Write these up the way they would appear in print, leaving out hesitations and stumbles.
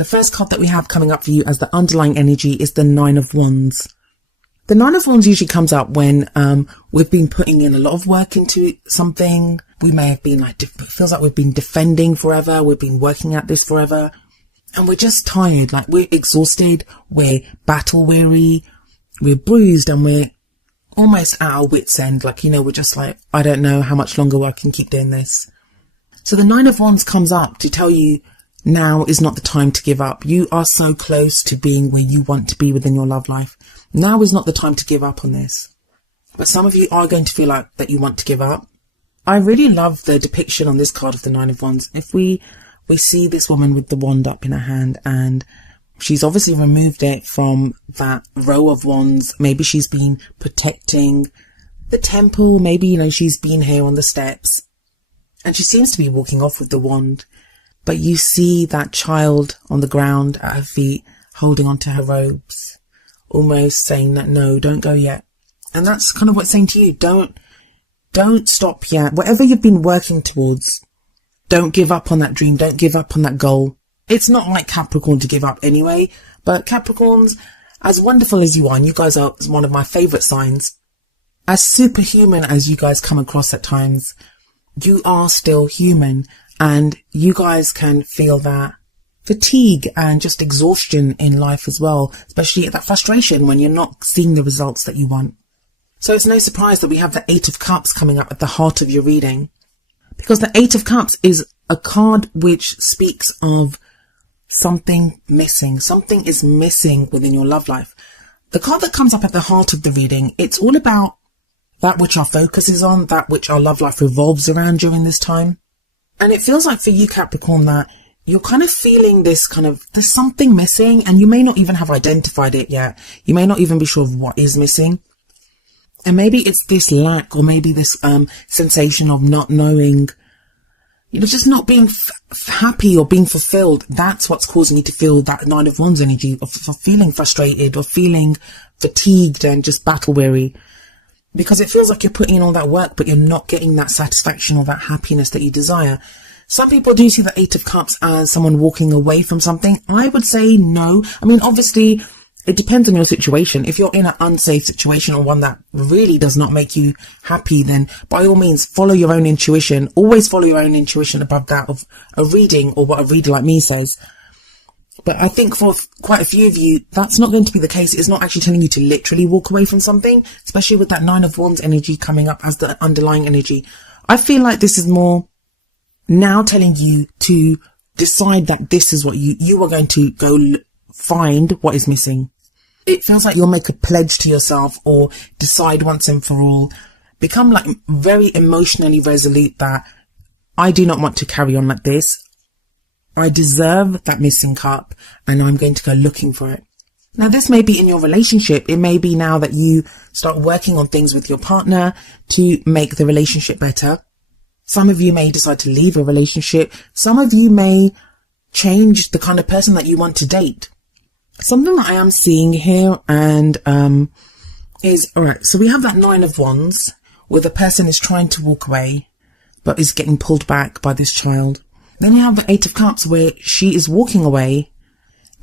The first card that we have coming up for you as the underlying energy is the Nine of Wands. The Nine of Wands usually comes up when we've been putting in a lot of work into something. We may have been it feels like we've been defending forever. We've been working at this forever. And we're just tired. Like, we're exhausted. We're battle weary. We're bruised, and we're almost at our wit's end. Like, we're just like, I don't know how much longer I can keep doing this. So the Nine of Wands comes up to tell you now is not the time to give up. You are so close to being where you want to be within your love life. Now is not the time to give up on this. But some of you are going to feel like that you want to give up. I really love the depiction on this card of the Nine of Wands. If we see this woman with the wand up in her hand, and she's obviously removed it from that row of wands. Maybe she's been protecting the temple. Maybe, she's been here on the steps, and she seems to be walking off with the wand. But you see that child on the ground at her feet, holding onto her robes, almost saying that, no, don't go yet. And that's kind of what's saying to you. Don't stop yet. Whatever you've been working towards, don't give up on that dream. Don't give up on that goal. It's not like Capricorn to give up anyway, but Capricorns, as wonderful as you are, and you guys are one of my favourite signs, as superhuman as you guys come across at times, you are still human, and you guys can feel that fatigue and just exhaustion in life as well, especially that frustration when you're not seeing the results that you want. So it's no surprise that we have the Eight of Cups coming up at the heart of your reading, because the Eight of Cups is a card which speaks of something missing. Something is missing within your love life. The card that comes up at the heart of the reading, it's all about that which our focus is on, that which our love life revolves around during this time. And it feels like for you, Capricorn, that you're kind of feeling this there's something missing, and you may not even have identified it yet. You may not even be sure of what is missing. And maybe it's this lack, or maybe this sensation of not knowing, just not being happy or being fulfilled. That's what's causing you to feel that Nine of Wands energy of feeling frustrated or feeling fatigued and just battle weary. Because it feels like you're putting in all that work, but you're not getting that satisfaction or that happiness that you desire. Some people do see the Eight of Cups as someone walking away from something. I would say no. I mean, obviously, it depends on your situation. If you're in an unsafe situation, or one that really does not make you happy, then by all means, follow your own intuition. Always follow your own intuition above that of a reading or what a reader like me says. But I think for quite a few of you, that's not going to be the case. It's not actually telling you to literally walk away from something, especially with that Nine of Wands energy coming up as the underlying energy. I feel like this is more now telling you to decide that this is what you are going to go find what is missing. It feels like you'll make a pledge to yourself, or decide once and for all, become like very emotionally resolute that I do not want to carry on like this. I deserve that missing cup, and I'm going to go looking for it. Now, this may be in your relationship. It may be now that you start working on things with your partner to make the relationship better. Some of you may decide to leave a relationship. Some of you may change the kind of person that you want to date. Something that I am seeing here and is, alright, so we have that Nine of Wands where the person is trying to walk away but is getting pulled back by this child. Then you have the Eight of Cups where she is walking away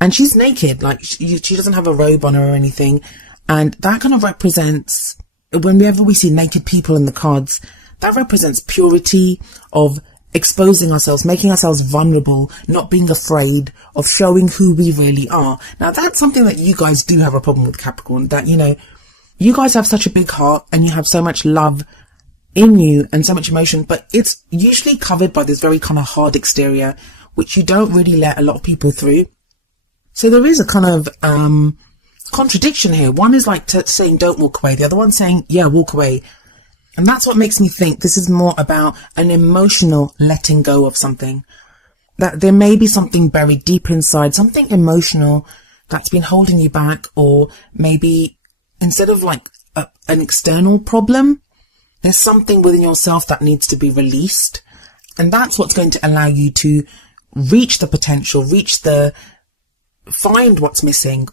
and she's naked, like she doesn't have a robe on her or anything. And that kind of represents, whenever we see naked people in the cards, that represents purity of exposing ourselves, making ourselves vulnerable, not being afraid of showing who we really are. Now, that's something that you guys do have a problem with, Capricorn, that, you guys have such a big heart and you have so much love in you and so much emotion, but it's usually covered by this very kind of hard exterior, which you don't really let a lot of people through. So there is a kind of contradiction here. One is like saying don't walk away. The other one saying, yeah, walk away. And that's what makes me think this is more about an emotional letting go of something. That there may be something buried deep inside, something emotional that's been holding you back, or maybe instead of like an external problem, there's something within yourself that needs to be released. And that's what's going to allow you to reach the potential, find what's missing.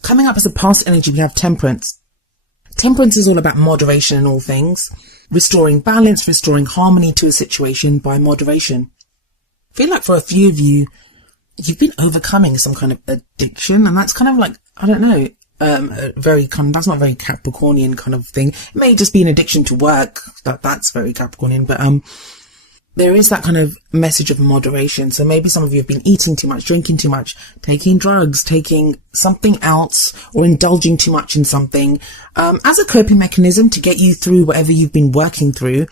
Coming up as a past energy, we have Temperance. Temperance is all about moderation in all things, restoring balance, restoring harmony to a situation by moderation. I feel like for a few of you, you've been overcoming some kind of addiction, and that's kind of like, I don't know, that's not very Capricornian kind of thing. It may just be an addiction to work. That's very Capricornian, but there is that kind of message of moderation. So maybe some of you have been eating too much, drinking too much, taking drugs, taking something else, or indulging too much in something, as a coping mechanism to get you through whatever you've been working through.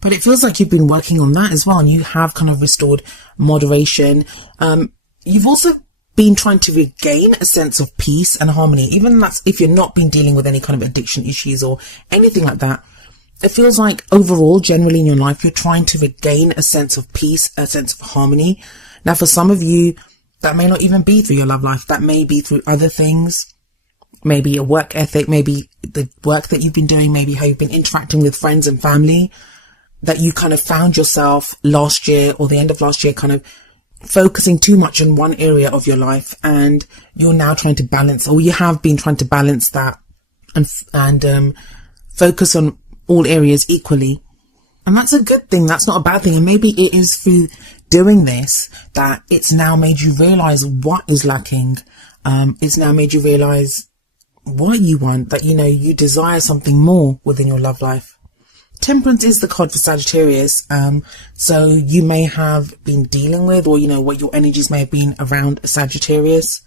But it feels like you've been working on that as well, and you have kind of restored moderation. You've also been trying to regain a sense of peace and harmony, even that's if you're not been dealing with any kind of addiction issues or anything like that. It feels like overall, generally in your life, you're trying to regain a sense of peace, a sense of harmony. Now, for some of you, that may not even be through your love life. That may be through other things. Maybe your work ethic, maybe the work that you've been doing, maybe how you've been interacting with friends and family, that you kind of found yourself last year or the end of last year kind of focusing too much on one area of your life, and you're now trying to balance, or you have been trying to balance that and focus on all areas equally. And that's a good thing. That's not a bad thing. And maybe it is through doing this that it's now made you realize what is lacking. It's now made you realize what you want, that, you know, you desire something more within your love life. Temperance is the card for Sagittarius. So you may have been dealing with, or, you know, what your energies may have been around a Sagittarius.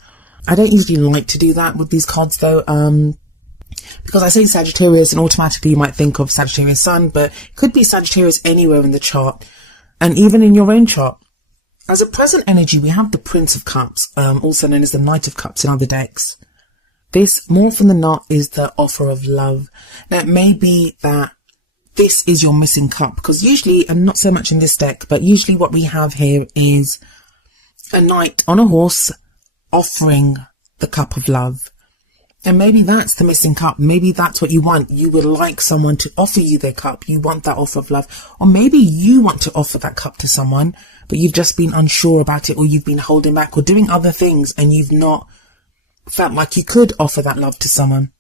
I don't usually like to do that with these cards though. Because I say Sagittarius and automatically you might think of Sagittarius Sun, but it could be Sagittarius anywhere in the chart, and even in your own chart. As a present energy, we have the Prince of Cups, also known as the Knight of Cups in other decks. This, more often than not, is the offer of love. Now, it may be that this is your missing cup, because usually, and not so much in this deck, but usually what we have here is a knight on a horse offering the cup of love. And maybe that's the missing cup. Maybe that's what you want. You would like someone to offer you their cup. You want that offer of love. Or maybe you want to offer that cup to someone, but you've just been unsure about it, or you've been holding back or doing other things, and you've not felt like you could offer that love to someone.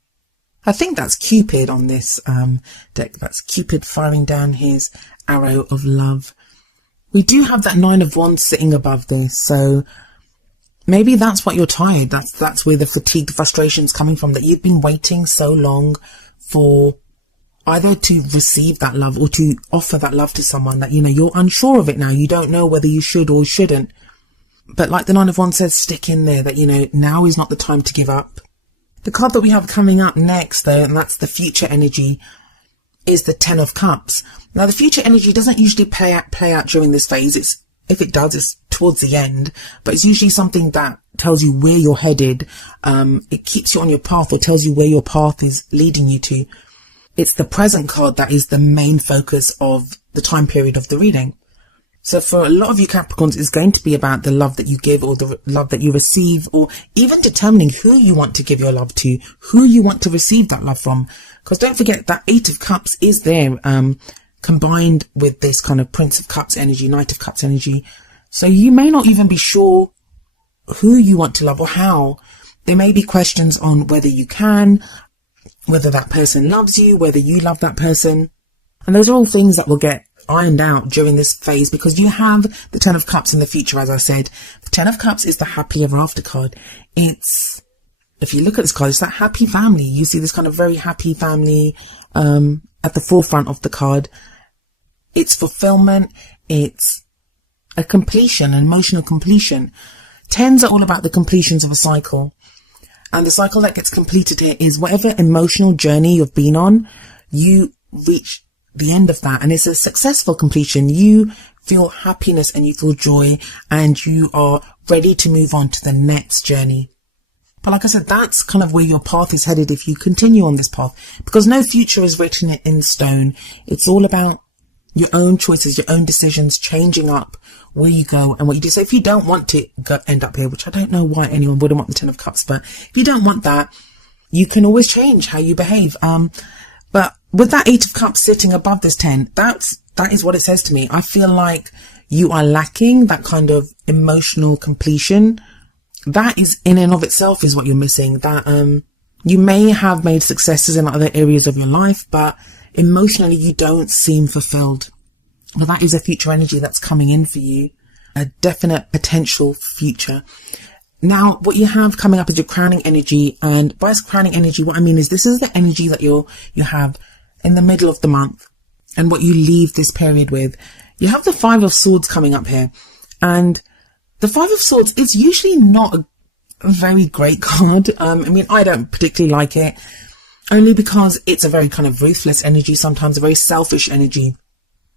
I think that's Cupid on this deck. That's Cupid firing down his arrow of love. We do have that Nine of Wands sitting above this, so maybe that's what you're tired. That's where the fatigue, the frustration's coming from, that you've been waiting so long for either to receive that love or to offer that love to someone, that, you know, you're unsure of it now. You don't know whether you should or shouldn't. But like the Nine of Wands says, stick in there, that, you know, now is not the time to give up. The card that we have coming up next, though, and that's the future energy, is the Ten of Cups. Now, the future energy doesn't usually play out during this phase. If it does, it's towards the end, but it's usually something that tells you where you're headed. It keeps you on your path, or tells you where your path is leading you to. It's the present card that is the main focus of the time period of the reading. So for a lot of you Capricorns, it's going to be about the love that you give, or the love that you receive, or even determining who you want to give your love to, who you want to receive that love from. Because don't forget that Eight of Cups is there, combined with this kind of Prince of Cups energy, Knight of Cups energy. So you may not even be sure who you want to love or how. There may be questions on whether you can, whether that person loves you, whether you love that person. And those are all things that will get ironed out during this phase, because you have the Ten of Cups in the future. As I said, the Ten of Cups is the happy ever after card. It's, if you look at this card, it's that happy family. You see this kind of very happy family at the forefront of the card. It's fulfillment. It's a completion, an emotional completion. Tens are all about the completions of a cycle. And the cycle that gets completed here is whatever emotional journey you've been on, you reach the end of that, and it's a successful completion. You feel happiness and you feel joy, and you are ready to move on to the next journey. But like I said, that's kind of where your path is headed if you continue on this path, because no future is written in stone. It's all about your own choices, your own decisions, changing up where you go and what you do. So if you don't want to end up here, which I don't know why anyone wouldn't want the Ten of Cups, but if you don't want that, you can always change how you behave. But with that Eight of Cups sitting above this 10, that is what it says to me. I feel like you are lacking that kind of emotional completion. That is in and of itself is what you're missing. That you may have made successes in other areas of your life, but emotionally you don't seem fulfilled. Well, that is a future energy that's coming in for you. a definite potential future. Now, what you have coming up is your crowning energy. And by crowning energy, what I mean is this is the energy that you have in the middle of the month and what you leave this period with. You have the Five of Swords coming up here. And the Five of Swords is usually not a very great card. I mean, I don't particularly like it, only because it's a very kind of ruthless energy, sometimes a very selfish energy.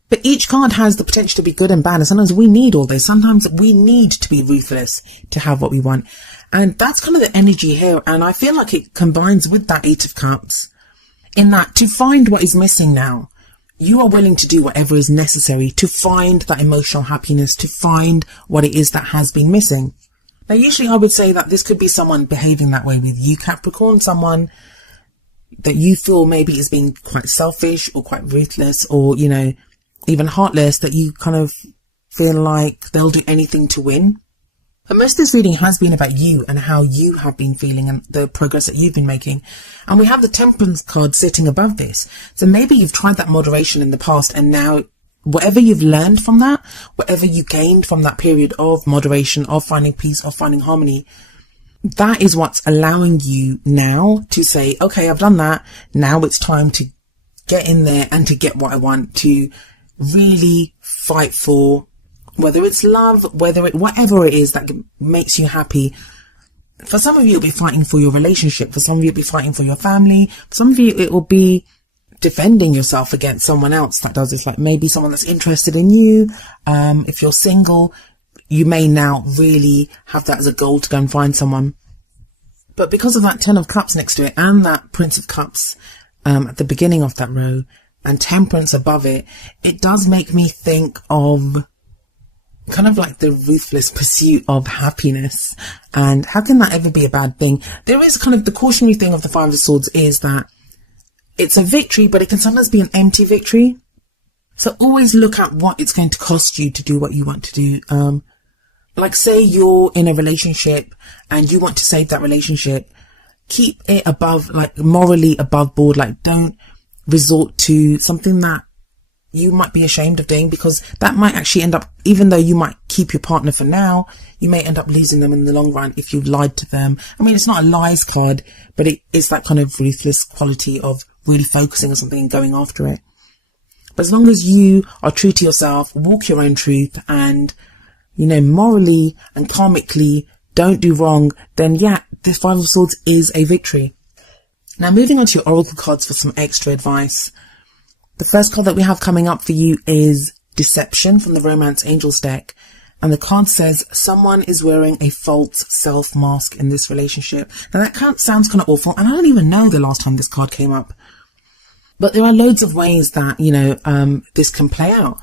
But each card has the potential to be good and bad, and sometimes we need all this. Sometimes we need to be ruthless to have what we want. And that's kind of the energy here, and I feel like it combines with that Eight of Cups, in that to find what is missing now, you are willing to do whatever is necessary to find that emotional happiness, to find what it is that has been missing. Now, usually I would say that this could be someone behaving that way with you, Capricorn, someone that you feel maybe is being quite selfish or quite ruthless or, you know, even heartless, that you kind of feel like they'll do anything to win. But most of this reading has been about you and how you have been feeling and the progress that you've been making. And we have the Temperance card sitting above this. So maybe you've tried that moderation in the past, and now whatever you've learned from that, whatever you gained from that period of moderation, of finding peace, of finding harmony, that is what's allowing you now to say, okay, I've done that. Now it's time to get in there and to get what I want, to really fight for, whether it's love, whatever it is that makes you happy. For some of you, it'll be fighting for your relationship. For some of you, it'll be fighting for your family. For some of you, it will be defending yourself against someone else that does this, like maybe someone that's interested in you. If you're single, you may now really have that as a goal to go and find someone. But because of that Ten of Cups next to it and that Prince of Cups at the beginning of that row and Temperance above it, it does make me think of kind of like the ruthless pursuit of happiness. And how can that ever be a bad thing? There is kind of the cautionary thing of the Five of Swords is that it's a victory, but it can sometimes be an empty victory. So always look at what it's going to cost you to do what you want to do. Like say you're in a relationship and you want to save that relationship, keep it above, like morally above board. Like don't resort to something that you might be ashamed of doing, because that might actually end up, even though you might keep your partner for now, you may end up losing them in the long run if you've lied to them. I mean, it's not a lies card, but it is that kind of ruthless quality of really focusing on something and going after it. But as long as you are true to yourself, walk your own truth, and, you know, morally and karmically don't do wrong, then yeah, this Five of Swords is a victory. Now, moving on to your oracle cards for some extra advice. The first card that we have coming up for you is Deception from the Romance Angels deck. And the card says, someone is wearing a false self mask in this relationship. Now that sounds kind of awful, and I don't even know the last time this card came up. But there are loads of ways that, you know, this can play out.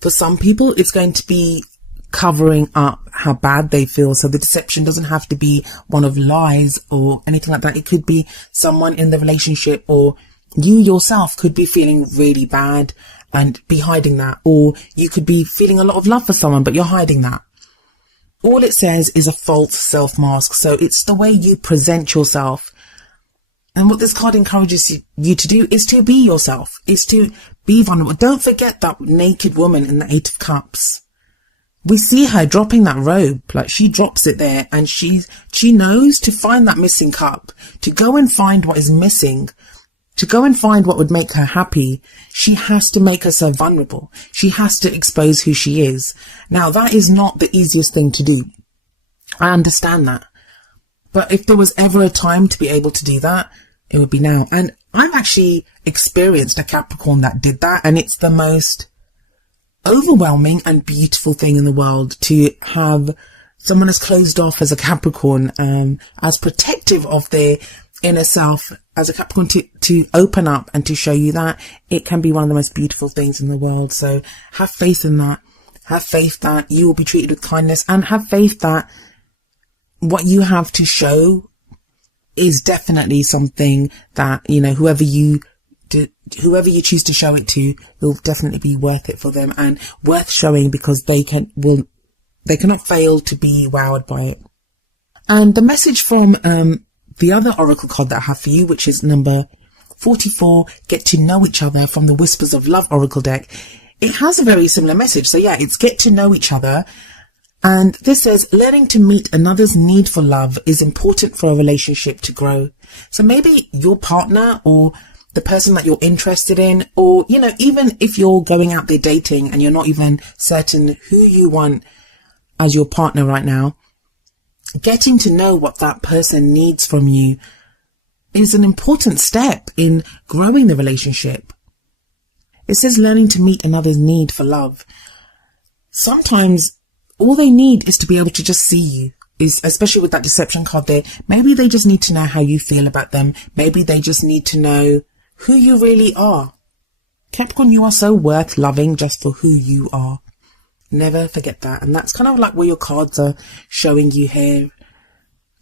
For some people, it's going to be covering up how bad they feel. So the deception doesn't have to be one of lies or anything like that. It could be someone in the relationship, or you yourself could be feeling really bad and be hiding that. Or you could be feeling a lot of love for someone, but you're hiding that. All it says is a false self mask. So it's the way you present yourself. And what this card encourages you to do is to be yourself, is to be vulnerable. Don't forget that naked woman in the Eight of Cups. We see her dropping that robe, like she drops it there, and she knows to find that missing cup, to go and find what is missing, to go and find what would make her happy. She has to make herself vulnerable. She has to expose who she is. Now, that is not the easiest thing to do. I understand that. But if there was ever a time to be able to do that, it would be now. And I've actually experienced a Capricorn that did that, and it's the most overwhelming and beautiful thing in the world to have someone as closed off as a Capricorn, as protective of their inner self as a Capricorn, to open up and to show you that it can be one of the most beautiful things in the world. So have faith in that. Have faith that you will be treated with kindness, and have faith that what you have to show is definitely something that, you know, whoever you choose to show it to will definitely be worth it for them, and worth showing, because they cannot fail to be wowed by it. And the message from the other oracle card that I have for you, which is number 44, Get to Know Each Other, from the Whispers of Love oracle deck, it has a very similar message. So yeah, it's get to know each other. And this says learning to meet another's need for love is important for a relationship to grow. So maybe your partner or the person that you're interested in, or, you know, even if you're going out there dating and you're not even certain who you want as your partner right now, getting to know what that person needs from you is an important step in growing the relationship. It says learning to meet another's need for love. Sometimes all they need is to be able to just see you. Is especially with that deception card there. Maybe they just need to know how you feel about them. Maybe they just need to know who you really are. Capricorn, you are so worth loving just for who you are. Never forget that. And that's kind of like what your cards are showing you here.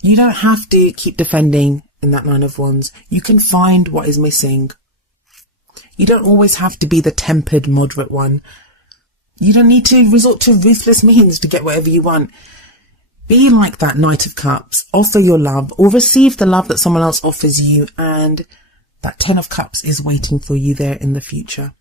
You don't have to keep defending in that Nine of Wands. You can find what is missing. You don't always have to be the tempered, moderate one. You don't need to resort to ruthless means to get whatever you want. Be like that Knight of Cups. Offer your love or receive the love that someone else offers you, and that Ten of Cups is waiting for you there in the future.